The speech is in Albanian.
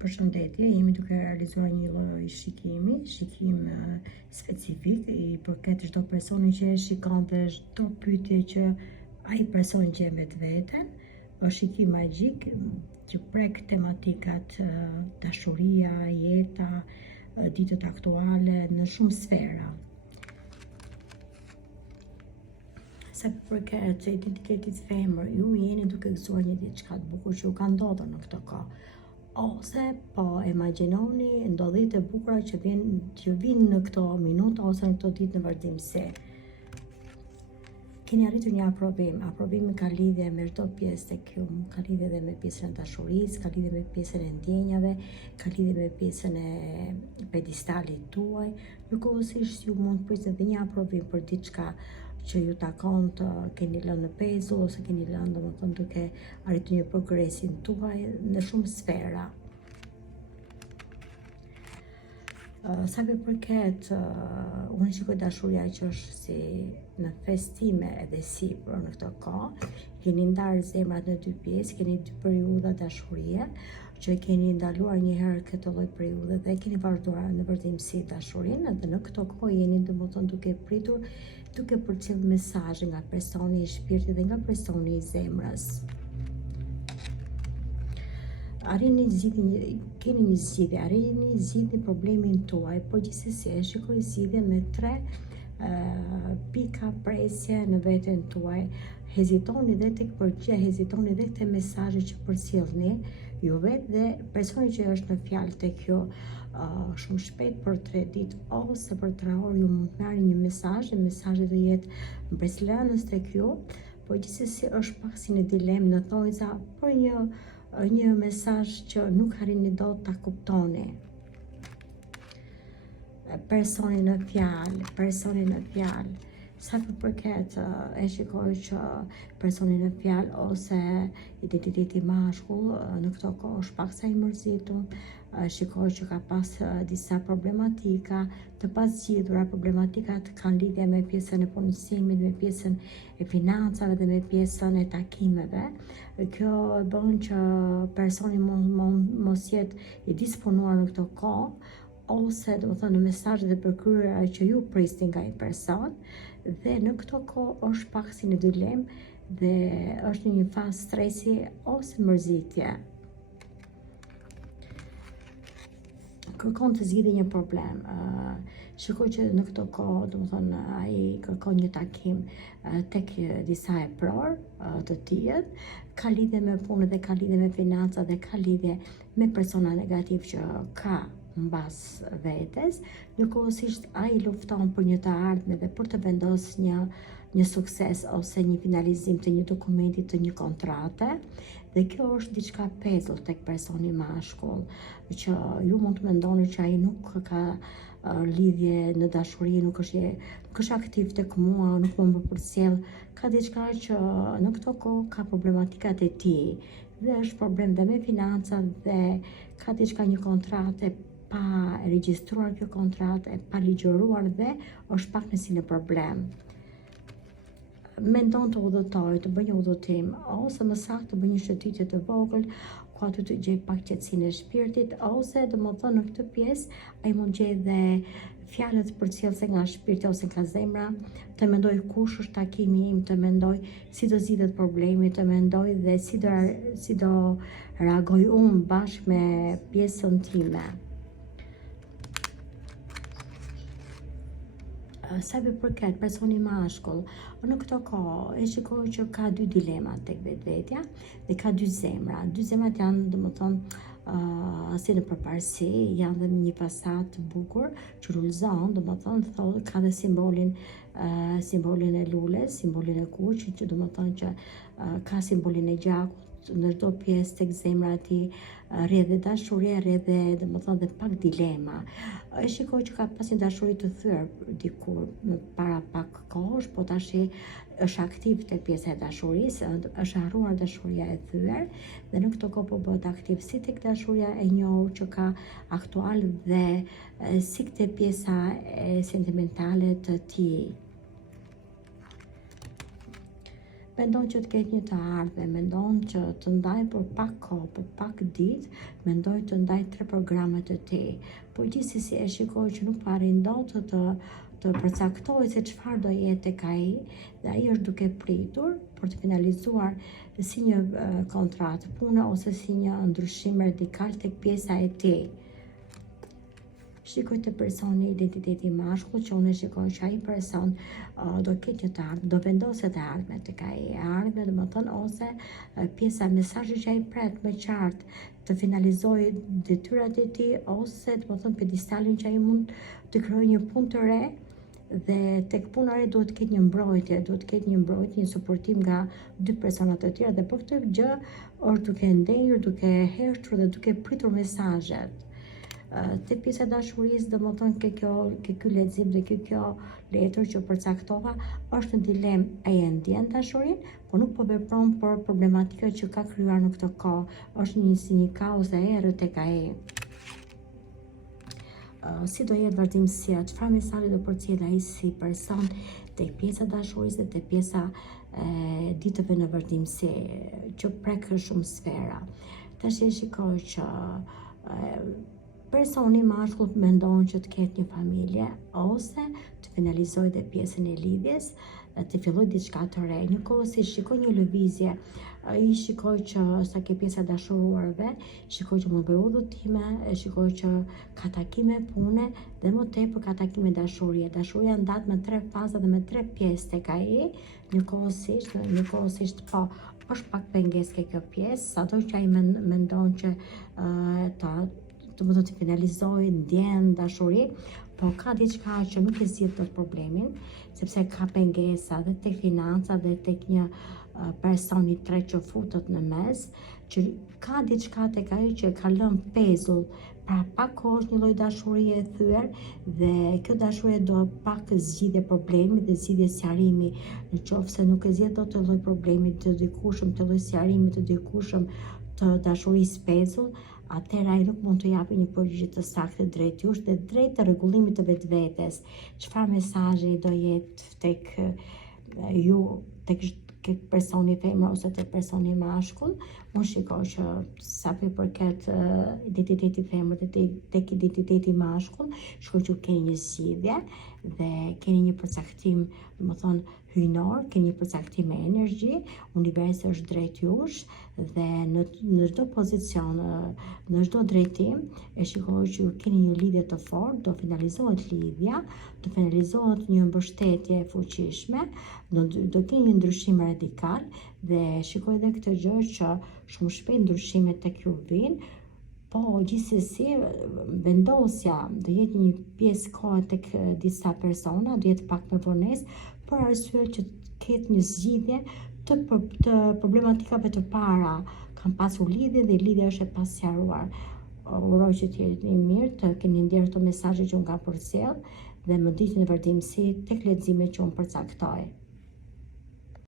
Përshëndetje, jemi duke realizuar një lloj shikim specifik i përket çdo personi që e shikon dhe çdo pyetje që ai person gjen vetveten. Është shikim magjik që prek tematikat dashuria, jeta, ditët aktuale në shumë sfera. Sa përket identitetit femër, ju jeni duke gëzuar një diçka të bukur që ju ka ndodhur në këtë kohë. Ose po imagjinoni ndodhjet e bukura që vinë në këto minuta ose në këto ditë në vazhdimsi. Keni arritur një aprovim ka lidhje me çdo pjesë tek ju, ka lidhje edhe me pjesën e dashurisë, ka lidhje me pjesën e ndjenjave, ka lidhje me pjesën e pedestalit tuaj. Njëkohësisht ju mund të prisni edhe një aprovim për diçka që ju takon të keni lënë në pezull ose keni lënë domethënë duke arritur një progresin tuaj në shumë sfera. Sa përket, unë shikoj dashuria që është si në festime edhe sipër në këtë kohë, keni ndarë zemrat në dy pjesë, keni dy periudha dashurie, që keni ndaluar një herë këtë lloj periudhe dhe keni vazhduar në vazhdimsi dashurinë, dhe në këtë kohë jeni domethënë duke pritur, duke përcjell mesazhe nga personi i shpirtit dhe nga personi i zemrës. Keni një zgjidhje, zgjidhni problemin tuaj, por gjithsesi e shikoj zgjidhje me 3 pika presje në veten tuaj. Hezitoni dhe tek përgjigja, hezitoni dhe te mesazhet që përcjellni ju vetë dhe personi që është në fjalë tek ju. Shumë shpejt për 3 ditë ose për 3 orë ju mund të marrni një mesazh, mesazhi do jetë mbreslënës tek ju, por gjithsesi është pak si në dilemë në thojza për një mesazh që nuk arrini dot ta kuptoni. Personi në fjalë. Sa përket e shikoj që personi në fjalë ose identiteti mashkull në këto kohë është pak sa i mërzitur. Shikoj që ka pas disa problematika të pasgjidhura. Problematikat kanë lidhje me pjesën e punësimit, me pjesën e financave dhe me pjesën e takimeve. Kjo e bën që personi mos jetë i disponuar në këtë kohë, ose domethënë në mesazhet e përkryera që ju prisni nga një person, dhe në këto kohë është pak si në dilemë dhe është në një fazë stresi ose mërzitje. Kërkon të zgjidhë një problem. Shikoj që në këto kohë, domethënë ai kërkon një takim tek disa epror të tjerë, ka lidhje me punën dhe ka lidhje me financat dhe ka lidhje me persona negativ që ka mbas vetes. Njëkohësisht ai lufton për një të ardhme dhe për të vendosur një sukses ose një finalizim të një dokumenti, të një kontrate, dhe kjo është diçka pezull tek personi mashkull, që ju mund të mendoni që ai nuk ka lidhje në dashuri, nuk është aktiv tek mua, nuk më përcjell, ka diçka që në këto kohë ka problematikat e tij dhe është problem dhe me financat dhe ka diçka një kontrate pa regjistruar, kjo kontratë e pa ligjëruar dhe është pak si në problem. Mendon të udhëtoj, të bëj një udhëtim, ose më saktë të bëj një shëtitje të vogël, ku aty të gjej pak qetësinë e shpirtit, ose domethënë në këtë pjesë ai mund gjej dhe fjalët përcjellse nga shpirti ose nga zemra, të mendoj kush është takimi im, të mendoj si do zgjidhet problemi, të mendoj dhe si do reagoj unë bashkë me pjesën time. Sa përket personi mashkull, në këto kohë e shikoj që ka 2 dilema tek vetvetja dhe ka 2 zemra. 2 zemrat janë domethënë si në përparësi, janë dhe një fasadë të bukur që rulzon, domethënë thotë ka dhe simbolin e lules, simbolin e kuqit, që domethënë që ka simbolin e gjakut në çdo pjesë tek zemra e tij, rrjedh dhe dashuri, rrjedh dhe domethënë dhe pak dilema. E shikoj që ka pas një dashuri të thyer dikur para pak kohësh, po tash është aktiv tek pjesa e dashurisë, është harruar dashuria e thyer dhe në këtë kohë po bëhet aktiv si tek dashuria e njohur që ka aktual dhe si tek pjesa sentimentale të tij. mendon që të ketë një të ardhme, mendon që të ndaj për pak kohë, për pak ditë, mendoj të ndaj 3 programe të ti. Po gjithsesi e shikoj që nuk po arrin dot të përcaktoj se çfarë do jetë tek ai, dhe ai është duke pritur për të finalizuar si një kontratë pune ose si një ndryshim radikal tek pjesa e tij. Shikoj të personi identiteti mashkull, që unë shikoj që ai person do ketë një të ardhme, do vendoset e ardhme tek ai. E ardhme do të thonë ose pjesa e mesazhit që ai pret më qartë të finalizojë detyrat e tij, ose do të thonë pjedestalin që ai mund të krijojë një punë të re. Dhe tek puna e re duhet të ketë një mbrojtje, një suportim nga 2 persona të tjerë, dhe për këtë gjë është duke ndenjur, duke hershur dhe duke pritur mesazhet. Te pjesa e dashurisë, domethënë ke ky lexim dhe kjo letër që përcaktova, është në dilemë, ai e ndjen dashurinë, po nuk po vepron për problematika që ka krijuar në këtë kohë, është një kauzë e errët tek ai. Si do jetë vazhdimësia, çfarë mesazhi do përcjellë ai si person tek pjesa e dashurisë dhe tek pjesa e ditëve në vazhdimsi, që prek shumë sfera. Tash e shikoj që personi mashkull mendon që të ketë një familje ose të finalizojë dhe pjesën e lidhjes, të filloj diçka të re. Njëkohësisht shikoj një lëvizje, ai shikoj që sa ke pjesa dashuruarve, shikoj që mund bëj udhëtime, shikoj që ka takime pune dhe më tepër ka takime dashurie. Dashuria ndahet me 3 faza dhe me 3 pjesë tek ai. Njëkohësisht po është pak pengesë ke kjo pjesë, sado që ai mendon që të finalizojë, ndjen dashuri, po ka diçka që nuk e zgjidh dot problemin, sepse ka pengesa dhe tek financa dhe tek një person i tretë që futet në mes, që ka diçka tek ai që ka lënë pezull. Pra pak kohë është një lloj dashurie e thyer, dhe kjo dashuri do pak zgjidhje problemi dhe zgjidhje sqarimi. Në qoftë se nuk e zgjidh dot të lloj problemi të dikushëm, të lloj sqarimi të dikushëm të dashurisë pezull, atëherë ai nuk mund të japë një përgjigje të saktë drejt jush dhe drejt të rregullimit të vetvetes. Çfarë mesazhi do jetë tek ju, tek personi femër ose tek personi mashkull? Unë shikoj që sa përket identitetit femër dhe tek identiteti mashkull, shikoj që keni një zgjidhje dhe keni një përcaktim, domethënë hyjnor, keni një përcaktim me energji, universi është drejt jush, dhe në çdo pozicion, në çdo drejtim, e shikoj që keni një lidhje të fortë, do finalizohet lidhja, do finalizohet një mbështetje e fuqishme, do keni një ndryshim radikal, dhe shikoj edhe këtë gjë që shumë shpejt ndryshimet tek ju vijnë. Po gjithsesi vendosja do jetë një pjesë kohe tek disa persona, do jetë pak me vonesë, për arsye që ketë një zgjidhje të problematikave të para. Kam pasur lidhje dhe lidhja është e pasqaruar. Uroj që të jeni mirë, të keni ndjerë këto mesazhe që unë kam përcjell, dhe më ndiqni në vazhdimsi tek leximet që unë përcaktoj.